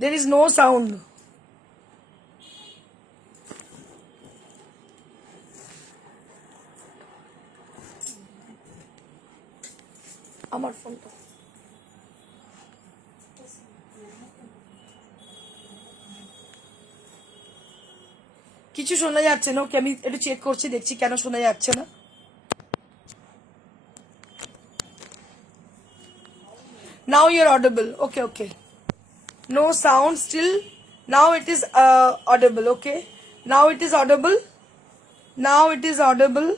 There is no sound. আমার ফোনটা কিছু শোনা যাচ্ছে না। ওকে, আমি একটু চেক করছি, দেখছি কেন শোনা যাচ্ছে না। Now you're audible. Okay, okay. No sound still. Now it is audible. Okay. Now it is audible. Now it is audible.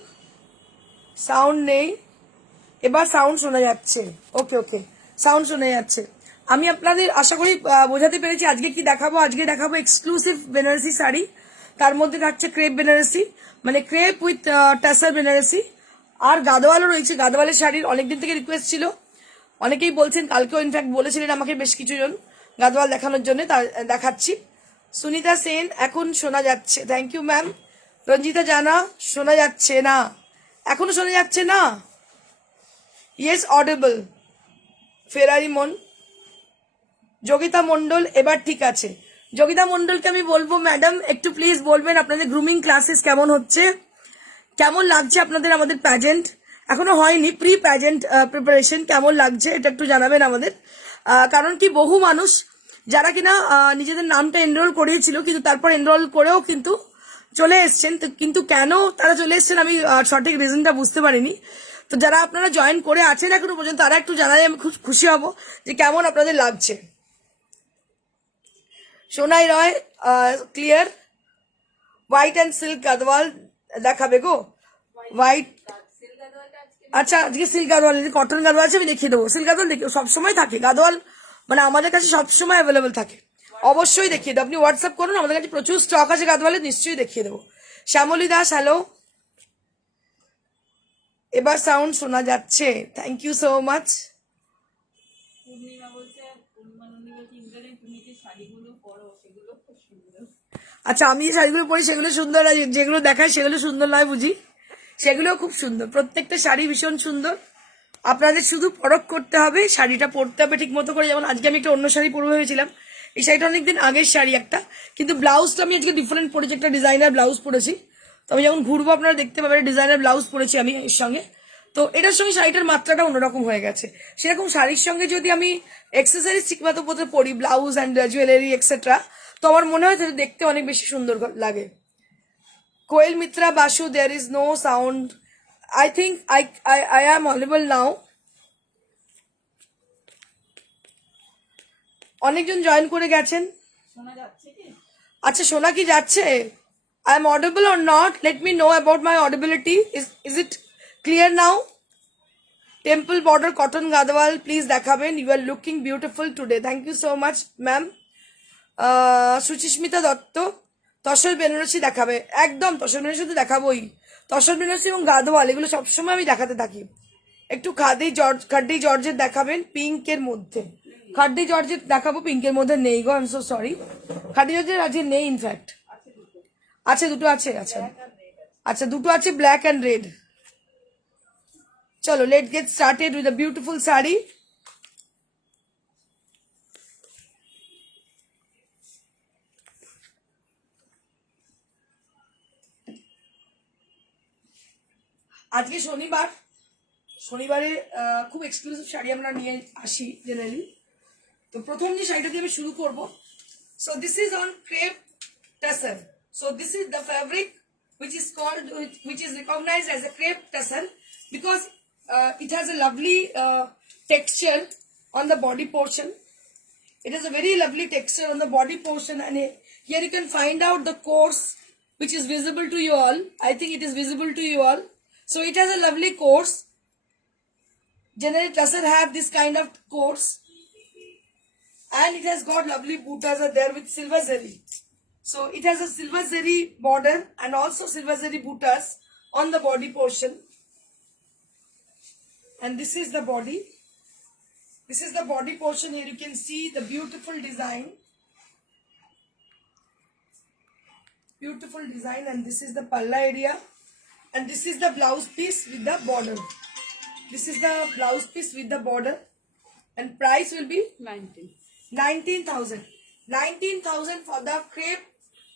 Sound নেই, এবার সাউন্ড শোনা যাচ্ছে। ওকে ওকে, সাউন্ড শোনা যাচ্ছে। আমি আপনাদের আশা করি বোঝাতে পেরেছি আজকে কি দেখাবো। আজকে দেখাবো এক্সক্লুসিভ বেনারসি শাড়ি, তার মধ্যে থাকছে ক্রেপ বেনারসি, মানে ক্রেপ উইথ টাসার বেনারসি, আর গাদোয়ালও রয়েছে। গাদোয়ালের শাড়ির অনেকদিন থেকে রিকোয়েস্ট ছিল, অনেকেই বলছেন, কালকেও ইনফ্যাক্ট বলেছিলেন আমাকে বেশ কিছুজন গাদোয়াল দেখানোর জন্য, তা দেখাচ্ছি। সুনিতা সেন, এখন শোনা যাচ্ছে। Thank you ma'am. রঞ্জিতা জানা, শোনা যাচ্ছে না, এখনো শোনা যাচ্ছে না। Yes audible. ফেরারি মন, যোগিতা মন্ডল, এবার ঠিক আছে। যোগিতা মন্ডলকে আমি বলবো, ম্যাডাম একটু প্লিজ বলবেন আপনাদের গ্রুমিং ক্লাসেস কেমন হচ্ছে, কেমন লাগছে আপনাদের আমাদের প্যাজেন্ট। এখনো হয়নি, প্রি প্যাজেন্ট প্রিপারেশন কেমন লাগছে এটা একটু জানাবেন আমাদের। কারণ কি, বহু মানুষ যারা কিনা নিজেদের নামটা এনরোল করিয়েছিল, কিন্তু তারপর এনরোল করেও কিন্তু চলে এসছেন, কিন্তু কেন তারা চলে এসছেন আমি সঠিক রিজনটা বুঝতে পারিনি। তো যারা আপনারা জয়েন করে আছেন এখনো পর্যন্ত, তারা একটু জানালে আমি খুব খুশি হব যে কেমন আপনাদের লাগছে। Sonai Roy, clear. White and silk Gadwal দেখাবে গো। হোয়াইট, আচ্ছা আজকে সিল্ক গাদওয়াল, কটন গাদওয়াল আছে আমি দেখিয়ে দেবো। সিল্ক গাদওয়াল দেখি সবসময় থাকে, গাদওয়াল মানে আমাদের কাছে সবসময় অ্যাভেলেবেল থাকে, অবশ্যই দেখিয়ে দেবো। আপনি হোয়াটসঅ্যাপ করুন, আমাদের কাছে প্রচুর স্টক আছে গাদওয়ালের, নিশ্চয়ই দেখিয়ে দেবো। শ্যামলী দাস, হ্যালো, এবার সাউন্ড শোনা যাচ্ছে। Thank you so much. আচ্ছা, আমি যে শাড়িগুলো পরি সেগুলো সুন্দর, যেগুলো দেখায় সেগুলো সুন্দর নয় বুঝি, সেগুলোও খুব সুন্দর। প্রত্যেকটা শাড়ি ভীষণ সুন্দর। আপনাদের শুধু পরখ করতে হবে, শাড়িটা পরতে হবে ঠিক মতো করে। যেমন আজকে আমি একটা অন্য শাড়ি পরবো ভেবেছিলাম, এই শাড়িটা অনেকদিন আগের শাড়ি একটা, কিন্তু ব্লাউজটা আমি আজকে ডিফারেন্ট পরেছি, একটা ডিজাইনার ব্লাউজ পরেছি। তো আমি যখন ঘুরবো আপনারা দেখতে পাবেন ডিজাইনার ব্লাউজ পরেছি আমি এর সঙ্গে। তো এটার সঙ্গে শাড়িটার মাত্রাটা অন্যরকম হয়ে গেছে। সেরকম শাড়ির সঙ্গে যদি আমি এক্সেসরিজ ঠিকমতো পরে পরি, ব্লাউজ অ্যান্ড জুয়েলারি এক্সেট্রা, তো আমার মনে হয় সেটা দেখতে অনেক বেশি সুন্দর লাগে। Koel Mitra Basu, there is no sound. I think I am audible now. অনেকজন জয়েন করে গেছেন। আচ্ছা, শোনা কি যাচ্ছে? I am audible or not? Let me know about my audibility. Is it clear now? Temple border cotton gadwal, please দেখাবেন। You are looking beautiful today. Thank you so much, ma'am. Suchismita দত্ত, তসর বেনারসি দেখাবে। একদম তসর বেনারসি তো দেখাবোই। তসর বেনারসি এবং গাদওয়াল এগুলো সবসময় আমি দেখাতে থাকি। একটু খাড্ডি জর্জের দেখাবেন পিঙ্কের মধ্যে। খাড্ডি জর্জের দেখাবো, পিঙ্কের মধ্যে নেই গো, আই এম সো সরি। খাড্ডি জর্জের আজকে নেই, ইনফ্যাক্ট আছে, দুটো আছে। আচ্ছা আচ্ছা, দুটো আছে, ব্ল্যাক অ্যান্ড রেড। চলো, late get started with a beautiful sari. আজকে শনিবার, শনিবারে খুব এক্সক্লুসিভ শাড়ি আমরা নিয়ে আসি জেনারেলি। তো প্রথম যে শাড়িটা দিয়ে আমি শুরু করবো, so this is on crepe tussar. So this is the fabric which is called, which is recognized as a crepe tussar, because it has a lovely texture on the body portion. It has a very lovely texture on the body portion, and here you can find out the course which is visible to you all. I think it is visible to you all. So it has a lovely course. Generally tussar have this kind of course, and it has got lovely buttas are there with silver zari. So it has a silver zari border and also silver zari buttas on the body portion. And this is the body. This is the body portion. Here you can see the beautiful design. Beautiful design, and this is the palla area. And this is the blouse piece with the border. This is the blouse piece with the border. And price will be 19. 19,000. 19,000 for the crepe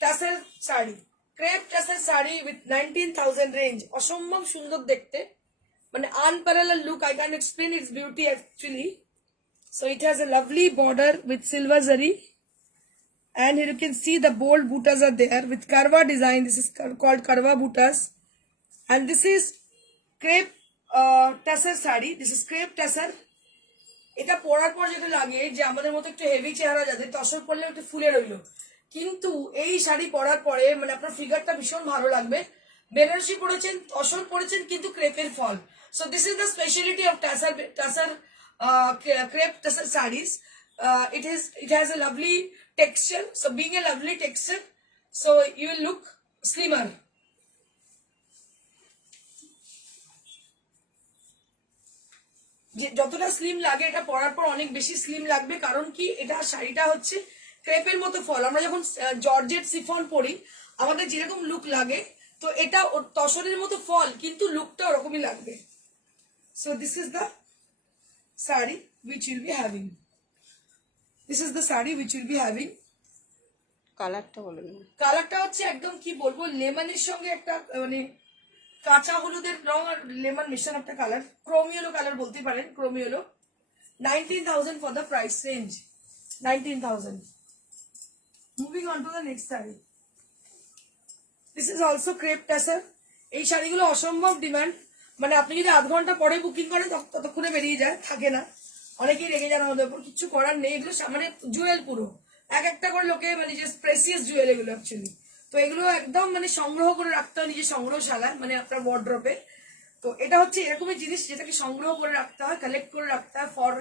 tassel sari. crepe tassel sari with 19,000 range, অসম্ভব সুন্দর দেখতে, মানে unparalleled look. I can't explain its beauty actually. So it has a lovely border with silver zari, and here you can see the bold buttas are there with karwa design. This is called karwa buttas, and this is crepe tassel sari. This is crepe tassel. এটা পরার পর যেটা লাগে যে আমাদের মতো একটু হেভি চেহারা, যাদের তসর পরলে একটু ফুলে রইলো, কিন্তু এই শাড়ি পরার পরে মানে আপনার ফিগারটা ভীষণ ভালো লাগবে। বেনারসি পরেছেন, তসর পরেছেন, কিন্তু ক্রেপের ফল। So this is the speciality of tussar crepe tussar saris. it has a lovely texture, so being a lovely texture, so you will look slimmer. যতটা স্লিম লাগে এটা পরার পর অনেক বেশি স্লিম লাগবে, কারণ কি এটা শাড়িটা হচ্ছে ক্রেপের মতো ফল। আমরা যখন জর্জেট সিফন পরি আমাদের যেরকম লুক লাগে, তো এটা তসরের মতো ফল, কিন্তু লুকটা ওরকমই লাগবে। So this is the sari which will be having. This is the sari which will be having. কালারটা বলে দিন। কালারটা হচ্ছে একদম কি বলবো, লেমনের সঙ্গে একটা মানে কাঁচা হলুদের রং আর লেমন মিশ্রণ একটা কালার, ক্রোমিয়েলো কালার বলতে পারেন, ক্রোমিয়েলো। 19,000 for the price range, 19,000. Moving on to the next sari. This is also crepe tassel. এই শাড়িগুলো অসম্ভব ডিমান্ড, মানে আপনি যদি আধ ঘন্টা পরে বুকিং করেন ততক্ষণে বেরিয়ে যায়, থাকে না। অনেকেই রেগে যান আমাদের উপর, কিছু করার নেই। এগুলো মানে জুয়েল পুরো এক একটা করে লোকে মানে যে প্রেসিয়াস জুয়েল এগুলো অ্যাকচুয়ালি। তো এগুলো একদম মানে সংগ্রহ করে রাখতে হয় নিজের সংগ্রহশালায়, মানে আপনার ওয়ার্ড্রপে। তো এটা হচ্ছে এরকমই জিনিস যেটাকে সংগ্রহ করে রাখতে হয়, কালেক্ট করে রাখতে হয় for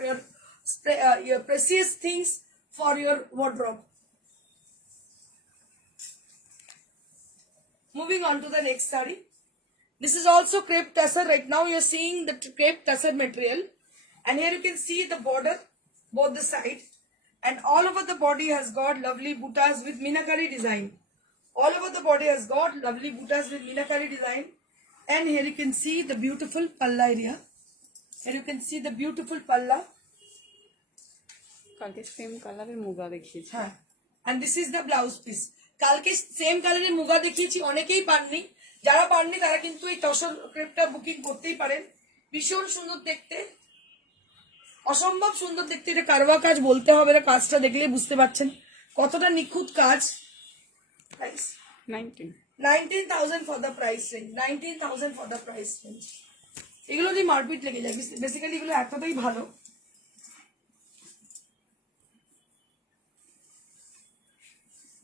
your precious things for your wardrobe. Moving on to the next saree. This is also crepe tassel. Right now you are seeing the crepe tassel material, and here you can see the border, both the side, and all over the body has got lovely buttas with meenakari design. All over the body has got lovely buttas with meenakari design, and here you can see the beautiful palla area. Here you can see the beautiful palla. কালকে সেম কালারের মুগা দেখিয়েছি। হ্যাঁ, and this is the blouse piece. কালকে সেম কালারের মুগা দেখিয়েছি, অনেকেই পাননি। যারা পাননি তারা কিন্তু এই তসর ক্রেপটা বুকিং করতেই পারেন। ভীষণ সুন্দর দেখতে, অসম্ভব সুন্দর দেখতে। এটা কারওয়া কাজ বলতে হবে না, কাজটা দেখলেই বুঝতে পারছেন কতটা নিখুঁত কাজ। 19,000 for the price range, 19,000 for the price range. এগুলো দিয়ে মারপিট লেগে যায়, বেসিক্যালি এগুলো এতটাই ভালো।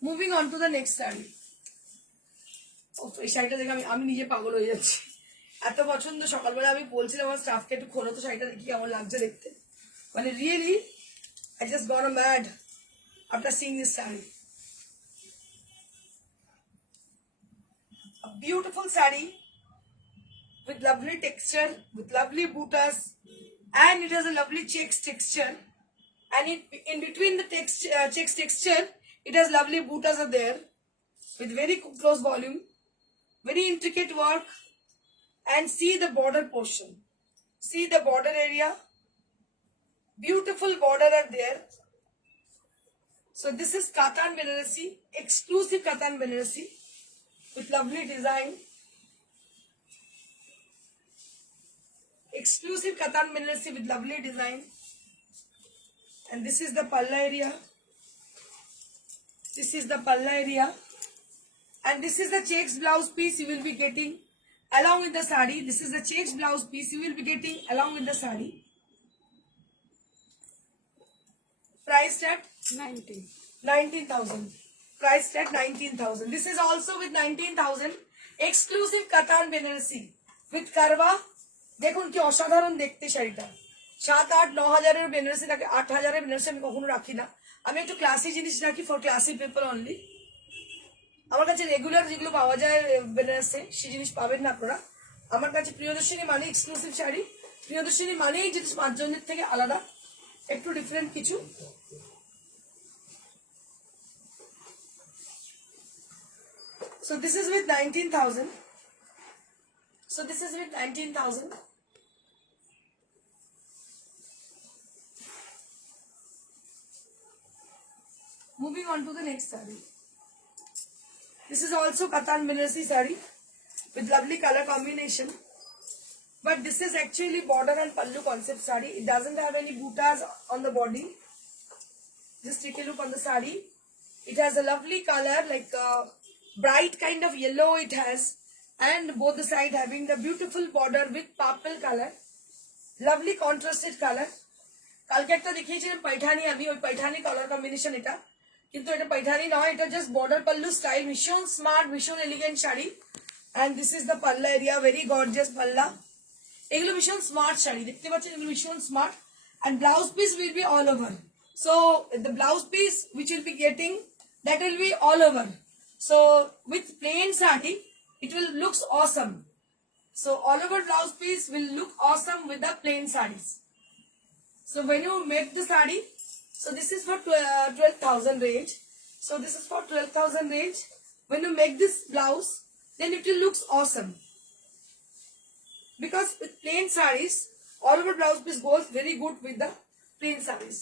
Moving on to the next sari. এই শাড়িটা দেখে আমি নিজে পাগল হয়ে যাচ্ছি, এত পছন্দ। সকালবেলা আমি বলছিলাম আমার স্টাফকে একটু খোলো তো শাড়িটা দেখি কেমন লাগছে দেখতে, মানে really I just got mad after seeing this saree. A beautiful saree with lovely texture, with lovely buttas, and it has a lovely checks texture, and in between the checks texture it has lovely buttas are there with very close volume, very intricate work. And see the border portion, see the border area, beautiful border are there. So this is Katan Banarasi, exclusive Katan Banarasi with lovely design, exclusive Katan Banarasi with lovely design. And this is the palla area, this is the palla area, and this is the checks blouse piece you will be getting along with the saree. This is the checks blouse piece you will be getting along with the saree. Priced at 19,000. Priced at 19,000. This is also with 19,000. Exclusive Katan Banarasi with karwa. দেখুন কি অসাধারণ দেখতে শাড়িটা। 7-8-9 হাজারের বেনারসি থাকে, 8 হাজারের বেনারসি আমি কখনো রাখি না। আমি একটু ক্লাসি জিনিস রাখি, ফর ক্লাসি পিপল অনলি। আমার কাছে রেগুলার যেগুলো পাওয়া যায় বেনারসে সেই জিনিস পাবেন না আপনারা। আমার কাছে প্রিয়দর্শিনী মানে এক্সক্লুসিভ শাড়ি, প্রিয়দর্শিনী মানে এই জিনিস পাঁচজনের থেকে আলাদা, একটু ডিফারেন্ট কিছু। So this is with 19,000. So this is with 19,000. Moving moving on to the next saree. This is also Katan Banarsi saree with lovely color combination. But this is actually border and pallu concept saree. It doesn't have any buttas on the body. Just take a look on the saree. It has a lovely color, like a bright kind of yellow it has. And both the side having the beautiful border with purple color. Lovely contrasted color. কালকে একটা দেখিয়েছিলাম পাইঠানি, আমি ওই Paithani colour combination এটা, কিন্তু এটা পাইঠানি নয়, এটা জাস্ট বর্ডার পাল্লু স্টাইল, ভীষণ স্মার্ট, ভীষণ elegant sari. And this is the palla area, very gorgeous palla. এগুলো ভীষণ স্মার্ট শাড়ি, দেখতে পাচ্ছেন এগুলো ভীষণ smart. And blouse piece will be all over. So the blouse piece which will be getting, that will be all over. So with plain saree it will looks awesome. So all over blouse piece will look awesome with the plain sarees. So when you make the saree, so this is for 12,000 range. So this is for 12,000 range. When you make this blouse, then it will looks awesome. Because with plain sarees, all over blouse piece goes very good with the plain sarees.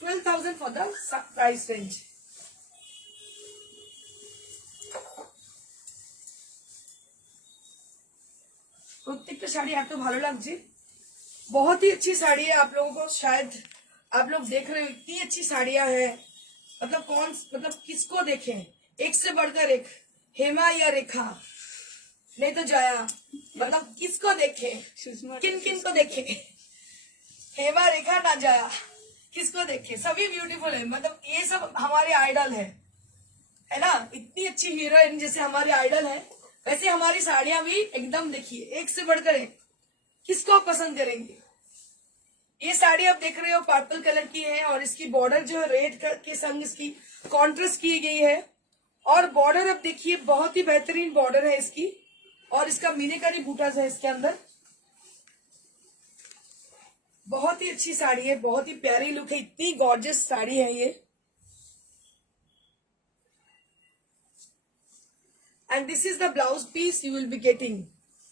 12,000 for the price range. प्रत्येक साड़ी आपको भालो लगती, बहुत ही अच्छी साड़ी है। आप लोगों को शायद आप लोग देख रहे हो, इतनी अच्छी साड़ियां हैं, मतलब किसको देखें, एक से बढ़कर एक, हेमा या रेखा, नहीं तो जया, मतलब किसको देखें, किन किन को देखें, हेमा रेखा ना जया, किसको देखें, सभी ब्यूटीफुल है। मतलब ये सब हमारे आइडल है ना। इतनी अच्छी हीरोइन जैसे हमारे आइडल है, वैसे हमारी साड़ियां भी एकदम देखिए एक से बढ़कर एक, किसको आप पसंद करेंगे। ये साड़ी आप देख रहे हो पर्पल कलर की है, और इसकी बॉर्डर जो है रेड के संग इसकी कॉन्ट्रास्ट की गई है। और बॉर्डर आप देखिए बहुत ही बेहतरीन बॉर्डर है इसकी, और इसका मीनाकारी बूटास है इसके अंदर। बहुत ही अच्छी साड़ी है, बहुत ही प्यारी लुक है, इतनी गॉर्जियस साड़ी है ये। And this is the blouse piece you will be getting.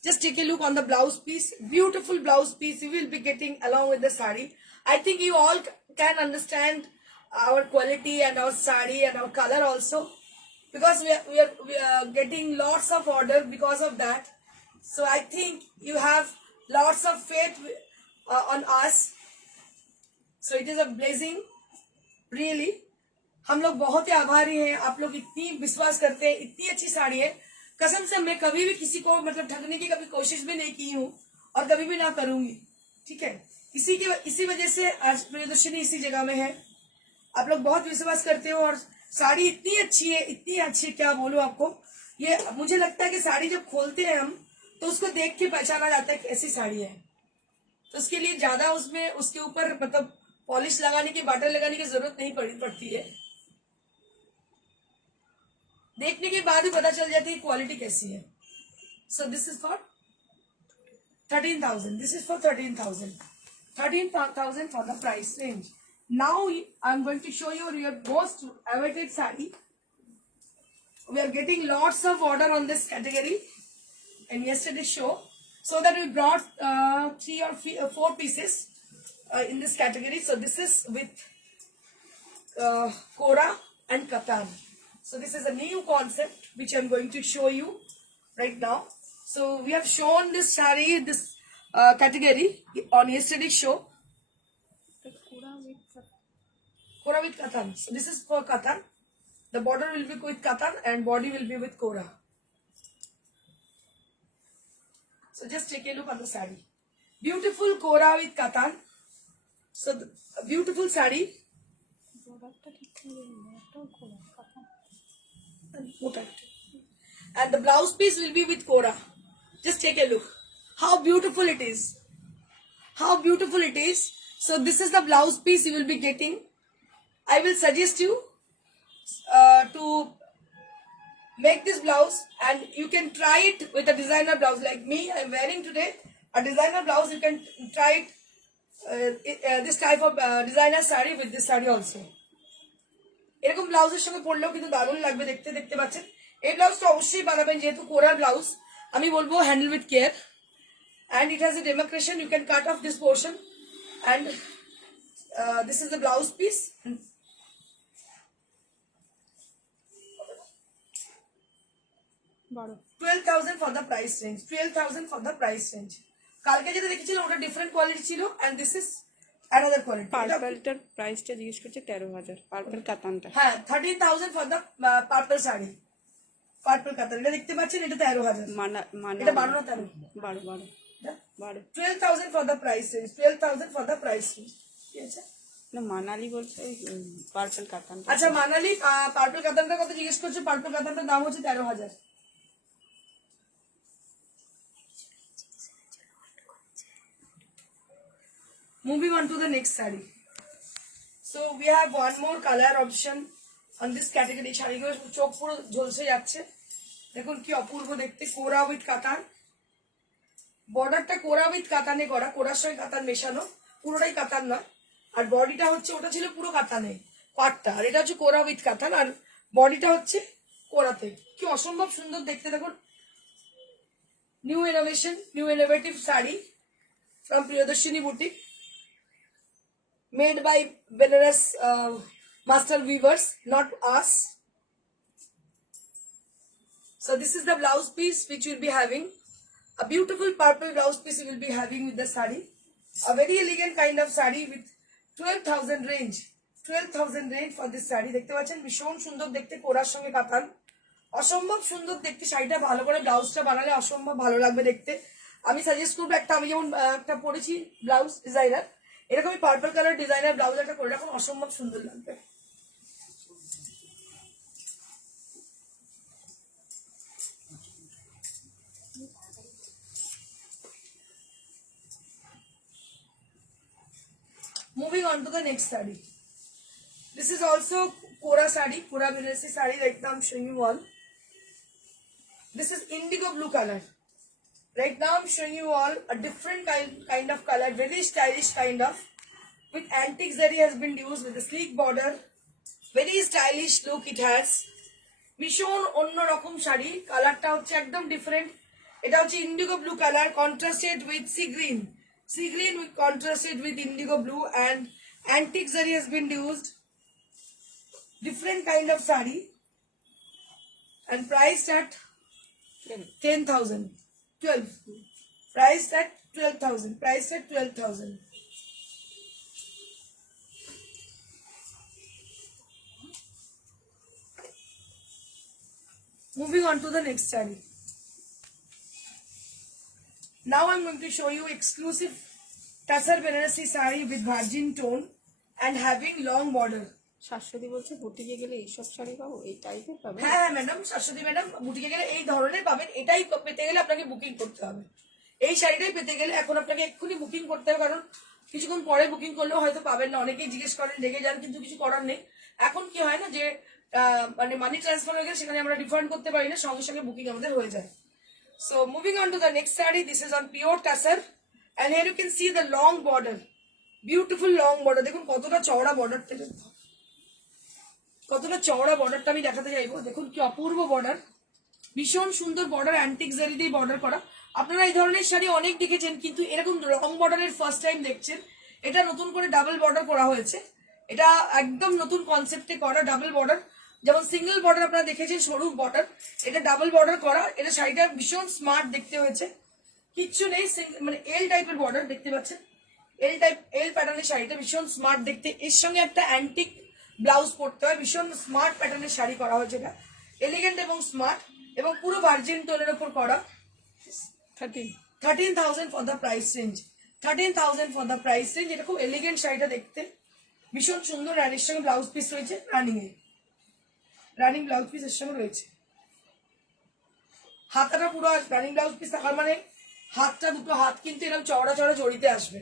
Just take a look on the blouse piece. Beautiful blouse piece you will be getting along with the sari. I think you all can understand our quality and our sari and our color also, because we are getting lots of order because of that. So I think you have lots of faith on us. So it is a blessing, really. हम लोग बहुत ही आभारी हैं, आप लोग इतनी विश्वास करते हैं, इतनी अच्छी साड़ी है। कसम से मैं कभी भी किसी को मतलब ठगने की कभी कोशिश भी नहीं की हूँ, और कभी भी ना करूंगी, ठीक है। इसी वजह से आज प्रदर्शनी इसी जगह में है। आप लोग बहुत विश्वास करते हो, और साड़ी इतनी अच्छी है, इतनी अच्छी, क्या बोलूं आपको। ये मुझे लगता है कि साड़ी जब खोलते हैं हम, तो उसको देख के पहचाना जाता है कैसी साड़ी है। तो उसके लिए ज्यादा उसमें उसके ऊपर मतलब पॉलिश लगाने की, बटर लगाने की जरूरत नहीं पड़ती है। देखने के बाद ही पता चल जाती है क्वालिटी कैसी है। So this is for 13,000. This is for 13,000. 13,000 for the price range. Now I am going to show you your most awaited saree. We are getting lots of order on this category in yesterday's show, so that we brought 3 or 4 pieces in this category. So this is with Kora and Katan. So this is a new concept which I am going to show you right now. So we have shown this saree, this category on yesterday's show. Kora with Katan. So this is for Katan. The border will be with Katan and body will be with Kora. So just take a look on the saree. Beautiful Kora with Katan. So a beautiful saree. And the blouse piece will be with Kora. Just take a look. How beautiful it is. How beautiful it is. So this is the blouse piece you will be getting. I will suggest you to make this blouse, and you can try it with a designer blouse like me. I am wearing today a designer blouse. You can try it, this type of designer saree with this saree also. এরকম ব্লাউজের সঙ্গে পরলেও কিন্তু দারুণ লাগবে দেখতে। দেখতে পাচ্ছেন এই ব্লাউজটা অবশ্যই বানাবেন, যেহেতু কোরার ব্লাউজ। আমি বলবো handle with care, and it has a demarcation. You can cut off this portion, and this is the blouse piece. 12 12,000 for the price range. 12,000 for the price range. কালকে যেটা দেখেছিলাম ওটা ডিফারেন্ট কোয়ালিটি ছিল and this is another quality. পার্পলটার প্রাইসটা জিজ্ঞেস করছে 13,000 পার্পল কাতানটা। হ্যাঁ 13,000 for the purple শাড়ি, পার্পল কাতান। এটা দেখতে পাচ্ছেন, এটা 13,000। এটা 12 না 13? 12 12,000 for the price range. 12,000 for the price range. ঠিক আছে? না মানালি বলছে পার্পল কাতানটা। আচ্ছা মানালি পার্পল কাতানটা কত জিজ্ঞেস করছে? পার্পল কাতানটার দাম হচ্ছে 13,000। Moving on to the next saree. So we have one more color option on this category. শাড়িগুলো চোখ পুরো ঝলসে যাচ্ছে, দেখুন কি অপূর্ব দেখতে। কোরা উইথ কাতান, বর্ডারটা কোরা উইথ কাতানে করা, কোরার সঙ্গে কাতান মেশানো, পুরোটাই কাতান নয়। আর বডিটা হচ্ছে, ওটা ছিল পুরো কাতানে পাটটা, আর এটা হচ্ছে কোরা উইথ কাতান, আর বডিটা হচ্ছে কোরাতে। কি অসম্ভব সুন্দর দেখতে দেখুন। New innovation, new innovative sari ফ্রম Priyadarshini boutique, made by Benares master weavers, not us. So this is the blouse piece which we'll be having. A beautiful purple blouse piece we will be having with the sari. A very elegant kind of sari with 12,000 range. 12,000 range for this sari. দেখতে পাচ্ছেন ভীষণ সুন্দর দেখতে, কোরার সঙ্গে কাতান, অসম্ভব সুন্দর দেখতে। শাড়িটা ভালো করে ব্লাউজটা বানালে অসম্ভব ভালো লাগবে দেখতে। আমি সাজেস্ট করবো একটা, আমি যেমন একটা পরেছি ব্লাউজ ডিজাইনার, এরকমই পার্পল কালার ডিজাইনার ব্লাউজ একটা করে রাখুন, অসম্ভব সুন্দর লাগবে। Moving on to the next saree. This is also Kora saree, Kora Banarasi saree, right now I'm showing you all. This is indigo blue color. Right now I'm showing you all a different kind of color, very stylish kind of, with antique zari has been used with a sleek border, very stylish look it has. ভীষণ অন্যরকম শাড়ি, কালারটা হচ্ছে একদম ডিফারেন্ট। এটা হচ্ছে Indigo blue colour contrasted with sea green, sea green with contrasted with Indigo blue, and antique zari has been used. Different kind of saree and priced at 10,000. 12. Priced at 12,000. Priced at 12,000. Moving on to the next saree. Now I'm going to show you exclusive Tassar Banarasi saree with virgin tone and having long border. Shashwati বলছে বুটিকে গেলে এইসব শাড়ি পাবো, এই টাইপের পাবো। হ্যাঁ ম্যাডাম, শাশ্বতী ম্যাডাম বুটিকে গেলে এই ধরনের পাবেন। এটাই পেতে গেলে আপনাকে বুকিং করতে হবে। এই শাড়িটাই পেতে গেলে এখন আপনাকে এক্ষুনি বুকিং করতে হবে, কারণ কিছুক্ষণ পরে বুকিং করলেও হয়তো পাবেন না। অনেকেই জিজ্ঞেস করেন, রেগে যান, কিন্তু কিছু করার নেই। এখন কি হয় না যে মানে মানি ট্রান্সফার হয়ে গেলে সেখানে আমরা রিফান্ড করতে পারি না, সঙ্গে সঙ্গে বুকিং আমাদের হয়ে যায়। So moving on to the next sari, this is on pure tussar, and here you can see the long border, beautiful long border. দেখুন কতটা চওড়া বর্ডারটা, কতটা চওড়া বর্ডারটা আমি দেখাতে চাইবো। দেখুন কি অপূর্ব বর্ডার, ভীষণ সুন্দর বর্ডার, অ্যান্টিক জারি দিয়ে বর্ডার করা। আপনারা এই ধরনের শাড়ি অনেক দেখেছেন, কিন্তু এরকম লং বর্ডারের ফার্স্ট টাইম দেখছেন। এটা নতুন করে ডাবল বর্ডার করা হয়েছে, এটা একদম নতুন কনসেপ্টে করা ডাবল বর্ডার। যেমন সিঙ্গেল বর্ডার আপনারা দেখেছেন সরু বর্ডার, এটা ডাবল বর্ডার করা। এটা শাড়িটা ভীষণ স্মার্ট দেখতে হয়েছে, কিচ্ছু নেই, মানে এল টাইপের বর্ডার দেখতে পাচ্ছেন, এল প্যাটার্নের শাড়িটা ভীষণ স্মার্ট দেখতে। এর সঙ্গে একটা অ্যান্টিক ব্লাউজ পরতে হয়, ভীষণ স্মার্ট প্যাটার্নের শাড়ি করা হয়েছে। এটা এলিগেন্ট এবং স্মার্ট, এবং পুরো ভার্জিন টোনের উপর করা। 13,000 for the price range, 13,000 for the price range. এটা খুব এলিগেন্ট শাড়িটা দেখতে, ভীষণ সুন্দর। রানির সঙ্গে ব্লাউজ পিস রয়েছে, রানিং ব্লাউজ পিস এর সঙ্গে রয়েছে। হাতাটা পুরো রানিং ব্লাউজ পিস থাকার মানে হাতটা, দুটো হাত কিন্তু এরকম চওড়া চওড়া জড়িতে আসবে।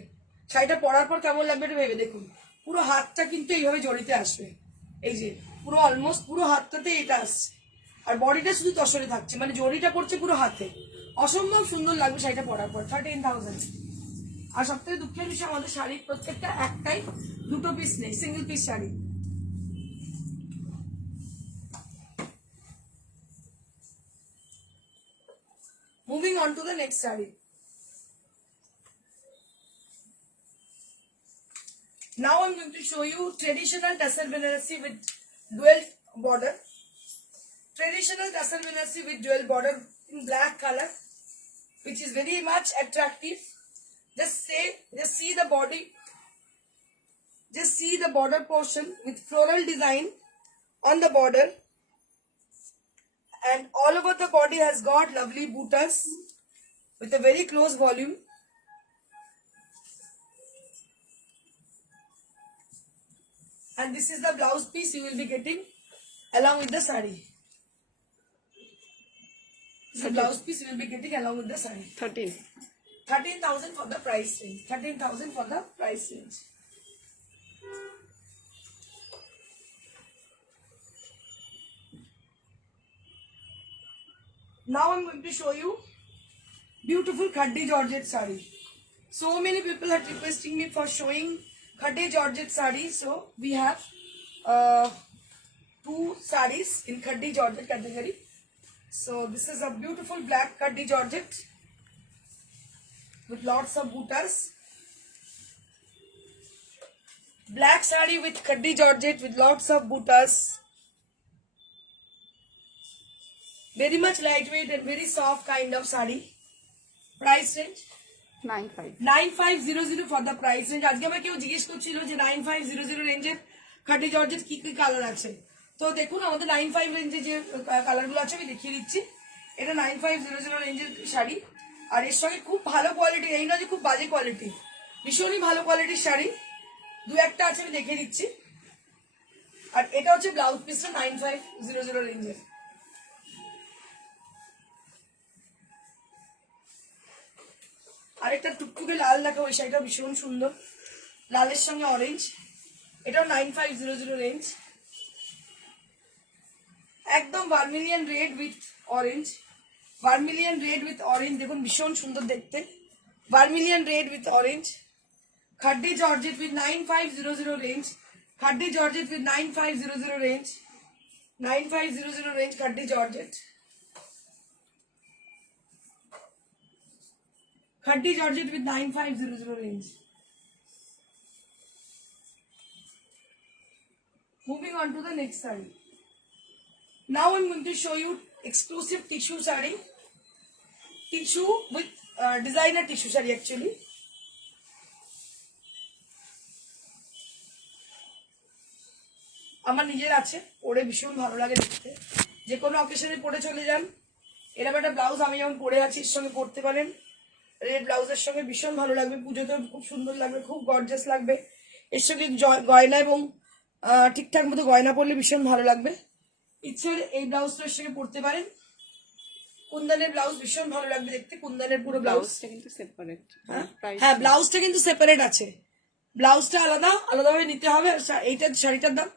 শাড়িটা পরার পর কেমন লাগবে এটা ভেবে দেখুন, পুরো হাতটা কিন্তু এইভাবে জড়িতে আসবে। এই যে পুরো অলমোস্ট পুরো হাতটাতে এটা আসছে, আর বডিটা শুধু তসরে থাকছে, মানে জড়িটা পড়ছে পুরো হাতে। অসম্ভব সুন্দর লাগবে শাড়িটা পরার পর। 13,000। আর সব থেকে দুঃখের বিষয়, আমাদের শাড়ি প্রত্যেকটা একটাই, দুটো পিস নেই, single piece sari. Moving on to the next sari. Now I'm going to show you traditional Tassar Banarasi with dual border. Traditional traditional tassel binasi with jewel border in black color, which is very much attractive. Just see the body. Just see the border portion with floral design on the border, and all over the body has got lovely bootas with a very close volume. And this is the blouse piece you will be getting along with the sari. This is the blouse piece you will be getting along with the sari. 13,000 for the price range. 13,000 for the price range. Now I'm going to show you beautiful Khaddi Georgette sari. So many people are requesting me for showing Khaddi Georgette sari. So we have 2 saris in Khaddi Georgette category. So this is a beautiful black Khaddi Georgette with lots of bootas. Black sari with Khaddi Georgette with lots of bootas. Very much lightweight and very soft kind of sari. Price range 9500 for the price range. আজকে আমার কেউ জিজ্ঞেস করছিল যে 9500 রেঞ্জের খাটি জর্জেট কি কি কালার আছে। তো দেখুন আমাদের 95 রেঞ্জে যে কালারগুলো আছে আমি দেখিয়ে দিচ্ছি। এটা 9500 রেঞ্জের শাড়ি, আর এর সঙ্গে খুব ভালো কোয়ালিটি, এই না যে খুব বাজে কোয়ালিটি, ভীষণই ভালো কোয়ালিটির শাড়ি। দু একটা আছে আমি দেখিয়ে দিচ্ছি। আর এটা হচ্ছে ব্লাউজ পিসটা 9500 রেঞ্জের। আরেকটা টুকটুকে লাল দেখাবো, এই শাড়িটা ভীষণ সুন্দর, লালের সঙ্গে অরেঞ্জ। এটাও 9500 রেঞ্জ। একদম vermilion red with orange, vermilion red with orange, দেখুন ভীষণ সুন্দর দেখতে, vermilion red with orange. Khaddi georgette with 9500 range, khaddi georgette with 9500 range, 9500 range khaddi georgette. Khaddi Georgette with 9500 range. Moving on to the next saree. Now I'm going to show you exclusive tissue saree. Tissue with designer tissue saree actually. আমার নিজের আছে, পরে ভীষণ ভালো লাগে দেখতে, যে কোনো অকেশনে পরে চলে যান। এরকম একটা ব্লাউজ আমি যেমন পরে আছি এর সঙ্গে পরতে পারেন, রেড ব্লাউজের সঙ্গে ভীষণ ভালো লাগবে, পুজোতে খুব সুন্দর লাগবে, খুব গর্জাস লাগবে। এর সঙ্গে গয়না এবং ঠিকঠাক মতো গয়না পরলে ভীষণ ভালো লাগবে। ইচ্ছে হলে এই ব্লাউজটার সঙ্গে পরতে পারেন। কুন্দনের ব্লাউজ ভীষণ ভালো লাগবে দেখতে, কুন্দনের পুরো ব্লাউজটা কিন্তু সেপারেট। হ্যাঁ ব্লাউজটা কিন্তু সেপারেট আছে, ব্লাউজটা আলাদাভাবে নিতে হবে। এইটার শাড়িটার দাম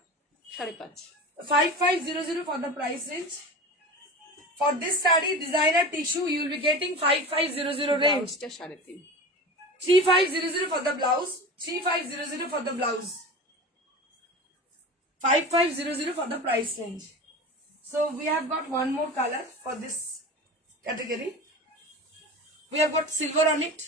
5500 for the price range. For this saree designer tissue you will be getting 5500 range. 3500 for the blouse, 3500 for the blouse, 5500 for the price range. So we have got one more color for this category. We have got silver on it,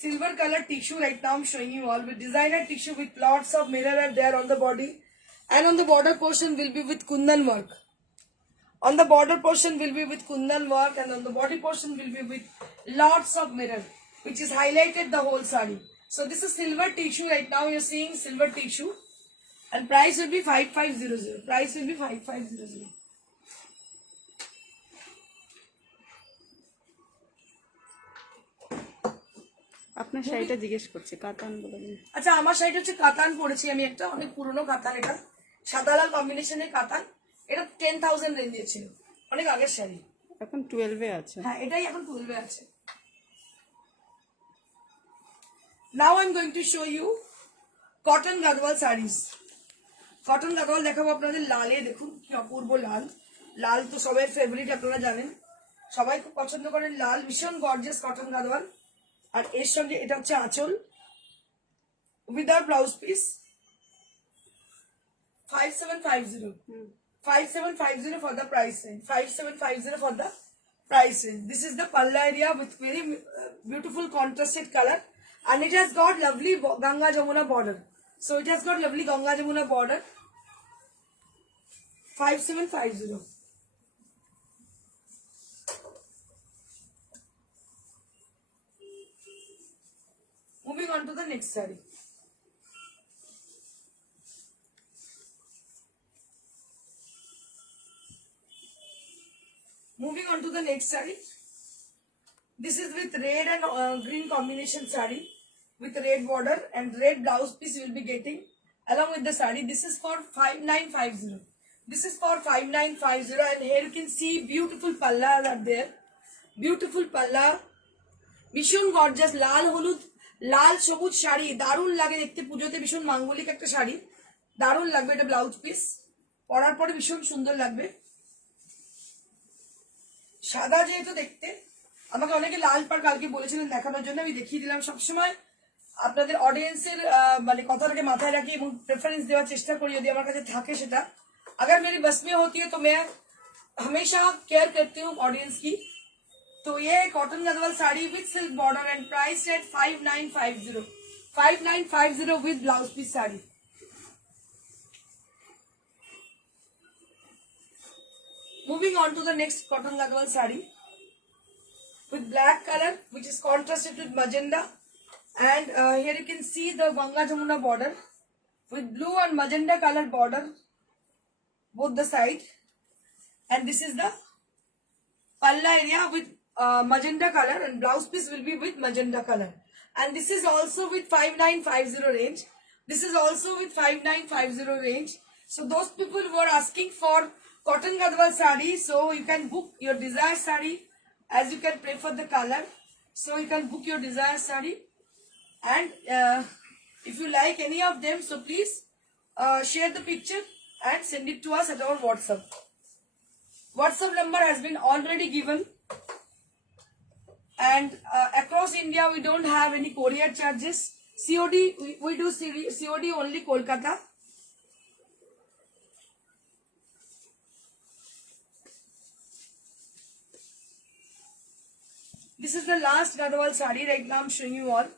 silver color tissue. Right now I'm showing you all with designer tissue with lots of mirror are there on the body, and on the border portion will be with kundan work. On the border portion will be with kundan work, and on the body portion will be with lots of mirror, which is highlighted the whole saree. So this is silver tissue. Right now you're seeing silver tissue, and price will be 5500. Price will be 5500. আপনার শাড়িটা জিজ্ঞেস করছে কাতান বলে। আচ্ছা আমার শাড়িটা হচ্ছে কাতান পরেছি আমি, একটা অনেক পুরনো কাতান, এটা সাদা লাল কম্বিনেশনের কাতান। এটা 10,000 রেঞ্জে ছিল, অনেক আগের শাড়ি, এখন 12-এ আছে। হ্যাঁ এটাই এখন 12-এ আছে। Now I'm going to show you cotton gadwal sarees. Cotton Gadwal দেখাবো আপনাদের লালে, দেখুন কি অপূর্ব লাল। লাল তো সবাই ফেভারিট, আপনারা জানেন, সবাই খুব পছন্দ করেন লাল, ভীষণ গর্জিয়াস কটন গাদওয়াল। আর এর সঙ্গে এটা হচ্ছে আঁচল without blouse piece. 5750 for the price range. 5750 for the price range. This is the palla area with very beautiful contrasted color, and it has got lovely Ganga Jamuna border. So it has got lovely Ganga Jamuna border. 5750. Moving on to the next saree. Moving on to the next saree. This is with red and green combination saree with red border and red blouse piece you will be getting along with the saree. This is for 5950. This is for 5950 and here you can see beautiful pallas are there. Beautiful palla. ভীষণ গর্জাস লাল হলুদ লাল সবুজ শাড়ি দারুণ লাগে দেখতে পুজোতে ভীষণ মাঙ্গলিক একটা শাড়ি দারুণ লাগবে এটা ব্লাউজ পিস পরার পরে ভীষণ সুন্দর লাগবে সাদা যেহেতু দেখতে আমাকে অনেকে লাল পাড় কালকে বলেছিলেন দেখানোর জন্য আমি দেখিয়ে দিলাম সবসময় আপনাদের অডিয়েন্সের মানে কথাটাকে মাথায় রাখি এবং প্রেফারেন্স দেওয়ার চেষ্টা করি যদি আমার কাছে থাকে সেটা अगर मेरी बस में होती है तो मैं हमेशा केयर करती हूँ ऑडियंस की तो ये cotton Gadwal sari with silk border and price at 5950 with blouse piece sari moving on to the next cotton gagwal saree with black color which is contrasted with magenta and here you can see the Ganga Jamuna border with blue and magenta color border both the side and this is the palla area with magenta color and blouse piece will be with magenta color and this is also with 5950 range. This is also with 5950 range. So those people who are asking for cotton gadwal saree, so you can book your desired saree as you can prefer the color. So you can book your desired saree and if you like any of them, so please share the picture and send it to us at our WhatsApp. WhatsApp number has been already given and across India we don't have any courier charges. COD we do COD only Kolkata. This is the last Gadwal saree right now I'm showing you all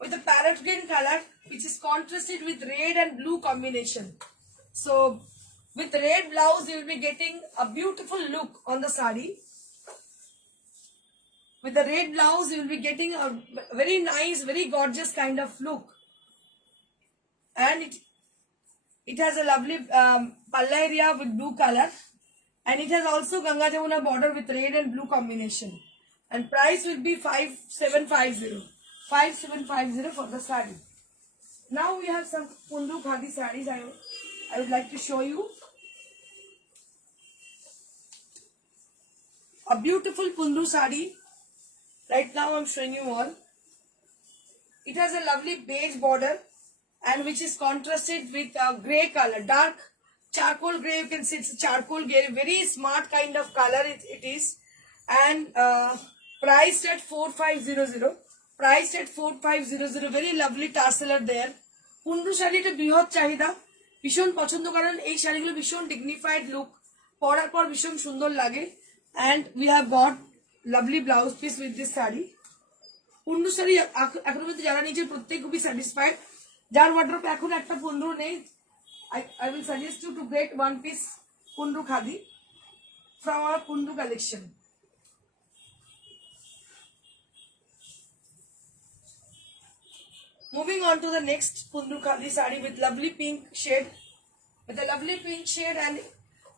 with a parrot green color which is contrasted with red and blue combination. So with red blouse you will be getting a beautiful look on the saree. With the red blouse you will be getting a very nice, very gorgeous kind of look. And it has a lovely palla area with blue color and it has also Ganga Jamuna border with red and blue combination. And price will be 5750 for the saree. Now we have some Pundu Khadi sarees I would like to show you. A beautiful Pundu saree. Right now I'm showing you all. It has a lovely beige border and which is contrasted with a grey color, dark charcoal grey. You can see it's a charcoal grey, very smart kind of color it is. And priced at 4500. Priced at 4500. Very lovely tassel are there. Pundu sari এটা বৃহৎ চাহিদা ভীষণ পছন্দ করেন এই শাড়িগুলো ভীষণ dignified look পরার পর ভীষণ সুন্দর লাগে and we have got lovely blouse piece with this saree. Pundu sari এখন পর্যন্ত যারা নিচে প্রত্যেক খুবই স্যাটিসফাইড যার ওয়ার্ড্রপে এখন একটা Pundu নেই I will suggest you to get one piece Pundu khadi from our Pundu collection. Moving on to the next Pundu khadi saree with lovely pink shade. With a lovely pink shade and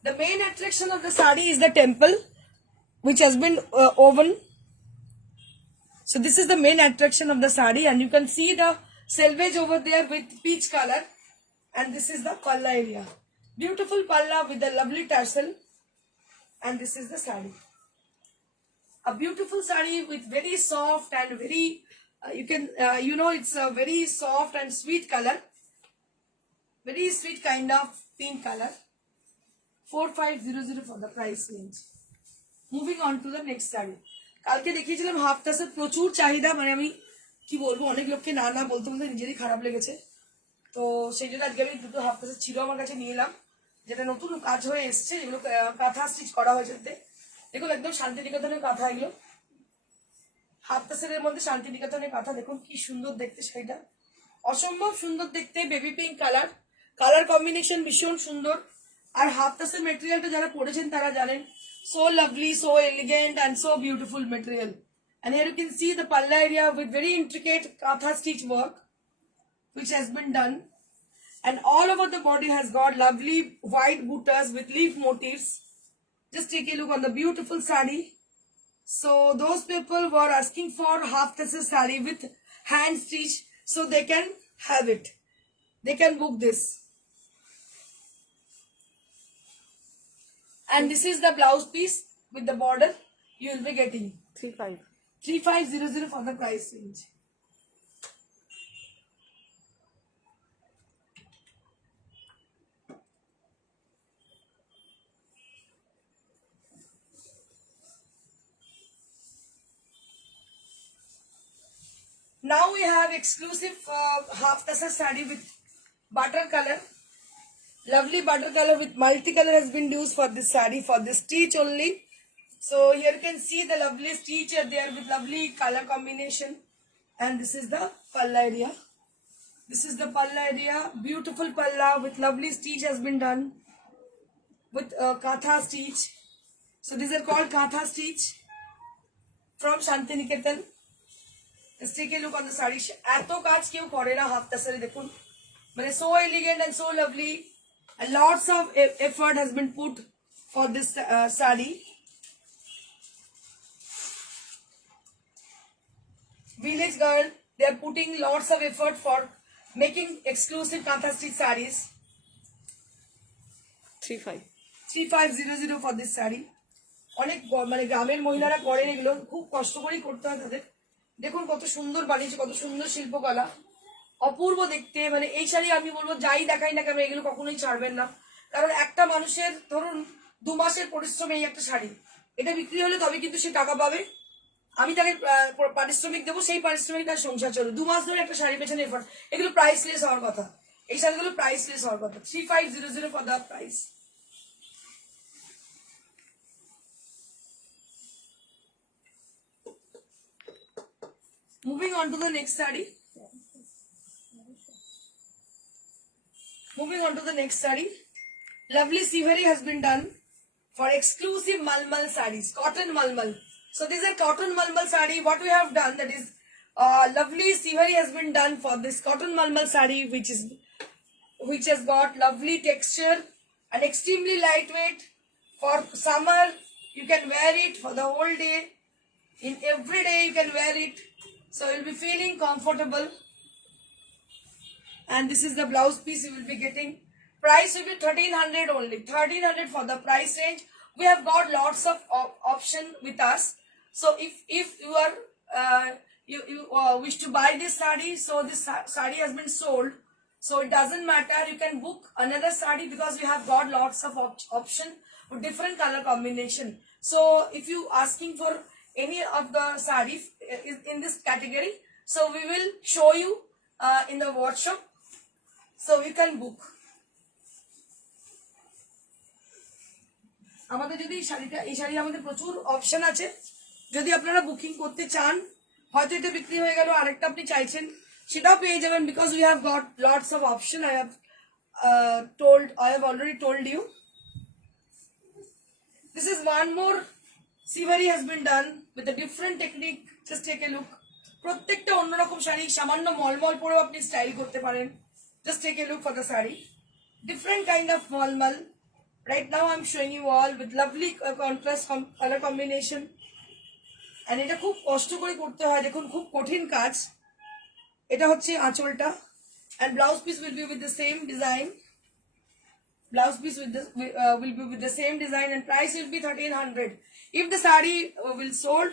the main attraction of the saree is the temple which has been woven. So this is the main attraction of the saree and you can see the selvage over there with peach color and this is the palla area. Beautiful palla with a lovely tassel and this is the saree. A beautiful saree with very soft and very it's a very soft and sweet color. Very sweet kind of pink color. 4500 for the price range. Moving on to the next saree. কালকে দেখিয়েছিলাম হাফ তাসের প্রচুর চাহিদা মানে আমি কি বলবো অনেক লোককে না না বলতে বলতে নিজেরই খারাপ লেগেছে তো সেই জন্য আজকে আমি দুটো হাফ তাসের ছিল আমার কাছে নিয়ে এলাম যেটা নতুন কাজ হয়ে এসছে এগুলো কাঁথা স্টিচ করা হয়েছে দেখুন একদম শান্তিনিকেতনের কাঁথা এগুলো হাফ তাসের মধ্যে শান্তিনিকেতনের কাঁথা দেখুন কি সুন্দর দেখতে শাড়িটা অসম্ভব সুন্দর দেখতে, baby pink colour, colour combination ভীষণ সুন্দর। আর হাফ তাসের মেটেরিয়ালটা যারা পড়েছেন তারা জানেন, so lovely, so elegant and so beautiful material. And here you can see the palla area with very intricate katha stitch work which has been done, and all over the body has got lovely white buttas with leaf motifs. Just take a look on the beautiful sari. So those people who are asking for half tassel sari with hand stitch, so they can have it. They can book this. And this is the blouse piece with the border you will be getting. 3500 for the price range. Now we have exclusive half tassel sari with butter color. Lovely butter color with multicolor has been used for this sari, for this stitch only. So here you can see the lovely stitch are there with lovely color combination. And this is the palla area. This is the palla area. Beautiful palla with lovely stitch has been done with katha stitch. So these are called katha stitch from Shantiniketan. Let's take a look on the sari. এত কাজ কেউ করে না হাফ তাসারে, দেখুন মানে so elegant and so lovely, and lots of effort has been put for this sari. Village girl, they are putting lots of effort for making exclusive Kantha stitch sarees. 3500 for this saree. অনেক মানে গ্রামের মহিলারা করেন এগুলো, খুব কষ্ট করেই করতে হয় তাদের। দেখুন কত সুন্দর বানিয়েছে, কত সুন্দর শিল্পকলা, অপূর্ব দেখতে। মানে এই শাড়ি আমি বলবো যাই দেখাই না কেন এগুলো কখনোই ছাড়বেন না, কারণ একটা মানুষের ধরুন 2 মাসের পরিশ্রমে এই একটা শাড়ি, এটা বিক্রি হলে তবে কিন্তু সে টাকা পাবে। আমি তাকে পারিশ্রমিক দেবো, সেই পারিশ্রমিক তার সংসার চলবে। 2 মাস ধরে একটা শাড়ি পেছনে এফোর্ট, এগুলো প্রাইসলেস হওয়ার কথা, এই শাড়িগুলো প্রাইসলেস হওয়ার কথা। 3500 for the price. Moving on to the next saree. Moving on to the next saree. Lovely siveri has been done for exclusive malmal sarees, cotton malmal. So these are cotton malmal saree. What we have done, that is lovely siveri has been done for this cotton malmal saree, which has got lovely texture and extremely lightweight. For summer you can wear it for the whole day, in every day you can wear it, so you'll be feeling comfortable. And this is the blouse piece you will be getting. Price will be 1300 only. 1300 for the price range. We have got lots of option with us. So if you are you wish to buy this sari, so this sari has been sold, so it doesn't matter. You can book another sari because we have got lots of option with different color combination. So if you asking for any of the sari in this category, so we will show you in the workshop, so you can book. আমাদের যদি এই শাড়ি আমাদের প্রচুর অপশন আছে, যদি আপনারা বুকিং করতে চান, হয়তো এটা বিক্রি হয়ে গেল, আরেকটা আপনি চাইছেন, সেটাও পেয়ে যাবেন, because we have got lots of option. I have already told you. This is one more siveri has been done with a different technique. Just take a look. প্রত্যেকটা অন্যরকম শাড়ি, সামান্য মলমল পরেও আপনি স্টাইল করতে পারেন। Just take a look for the saree. Different kind of মলমল. Right now I'm showing you all with lovely contrast color combination. And এটা খুব কষ্ট করে করতে হয়, দেখুন খুব কঠিন কাজ। এটা হচ্ছে আঁচলটা, and blouse piece will be with the same design. Blouse piece with this will be with the same design, and price will be 1300. If the saree will sold,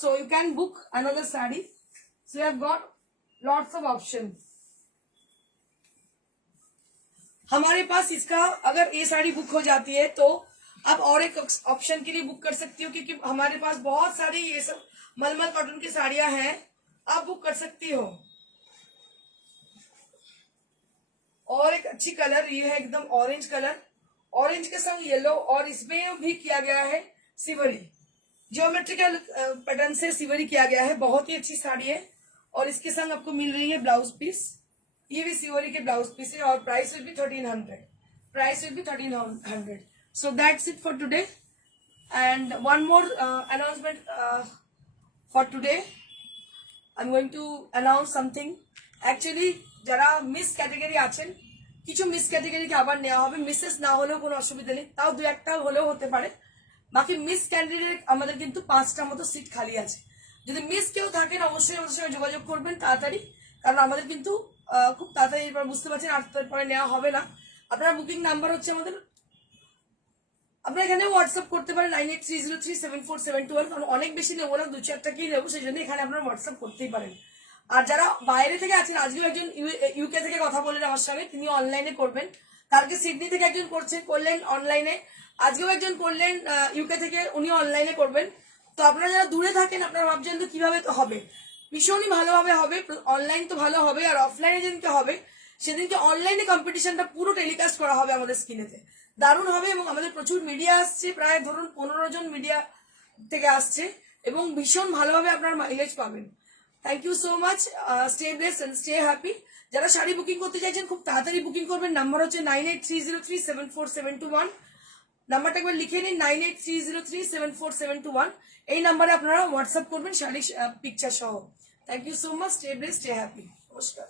so you can book another saree. So you have got lots of options. हमारे पास इसका अगर ये साड़ी बुक हो जाती है तो आप और एक ऑप्शन के लिए बुक कर सकती हो, क्योंकि हमारे पास बहुत सारी ये सब मलमल कॉटन की साड़ियां हैं, आप बुक कर सकती हो। और एक अच्छी कलर ये है, एकदम ऑरेंज कलर, ऑरेंज के संग येलो, और इसमें भी किया गया है सिवरी, जियोमेट्रिकल पैटर्न से सिवरी किया गया है। बहुत ही अच्छी साड़ी है, और इसके संग आपको मिल रही है ब्लाउज पीस। ये भी शिवरी के ब्लाउज पीस है और price will be 1300. Price will be 1300. So that's it for today. And one more announcement for today. I'm going to announce something. Actually, যারা মিস ক্যাটাগরি আছেন, কিছু মিস ক্যাটাগরিকে আবার নেওয়া হবে. মিসেস না হলেও কোনো অসুবিধা নেই, তাও দু একটা হলেও হতে পারে. বাকি মিস ক্যান্ডিডেট আমাদের কিন্তু 5টা মতো সিট খালি আছে. যদি মিস কেউ থাকেন অবশ্যই আমাদের সঙ্গে যোগাযোগ করবেন তাড়াতাড়ি, কারণ আমাদের কিন্তু খুব তাড়াতাড়ি এবার বুঝতে পারছেন 8টার পরে নেওয়া হবে না. আপনার বুকিং নাম্বার হচ্ছে আমাদের, আপনারা এখানে হোয়াটসঅ্যাপ করতে পারেন 9830374721, কারণ অনেক বেশি নেবো না, 2-4টাকেই নেবো, সেই জন্য এখানে আপনারা হোয়াটসঅ্যাপ করতেই পারেন. আর যারা বাইরে থেকে আছেন, আজকেও একজন ইউকে থেকে কথা বললেন আমার সঙ্গে, তিনি অনলাইনে করবেন. কালকে সিডনি থেকে একজন করলেন অনলাইনে, আজকেও একজন করলেন ইউকে থেকে, উনি অনলাইনে করবেন. তো আপনারা যারা দূরে থাকেন আপনারা ভাবছেন তো কিভাবে তো হবে, ভীষণই ভালোভাবে হবে. অনলাইন তো ভালো হবে, আর অফলাইনে যেদিনকে হবে সেদিনকে অনলাইনে কম্পিটিশনটা পুরো টেলিকাস্ট করা হবে আমাদের স্ক্রিনেতে, দারুণ হবে. এবং আমাদের প্রচুর মিডিয়া আসছে, প্রায় ধরুন 15 জন মিডিয়া থেকে আসছে, এবং ভীষণ ভালোভাবে আপনার মাইলেজ পাবেন. Thank you so much. Stay bless and stay happy. যারা শাড়ি বুকিং করতে চাইছেন খুব তাড়াতাড়ি বুকিং করবেন. নাম্বার হচ্ছে 9830374721. নাম্বারটা একবার লিখে নিন, 9830374721. এই নাম্বারে আপনারা হোয়াটসঅ্যাপ করবেন শাড়ি পিকচার সহ. Thank you so much. Stay bless, stay happy. নমস্কার.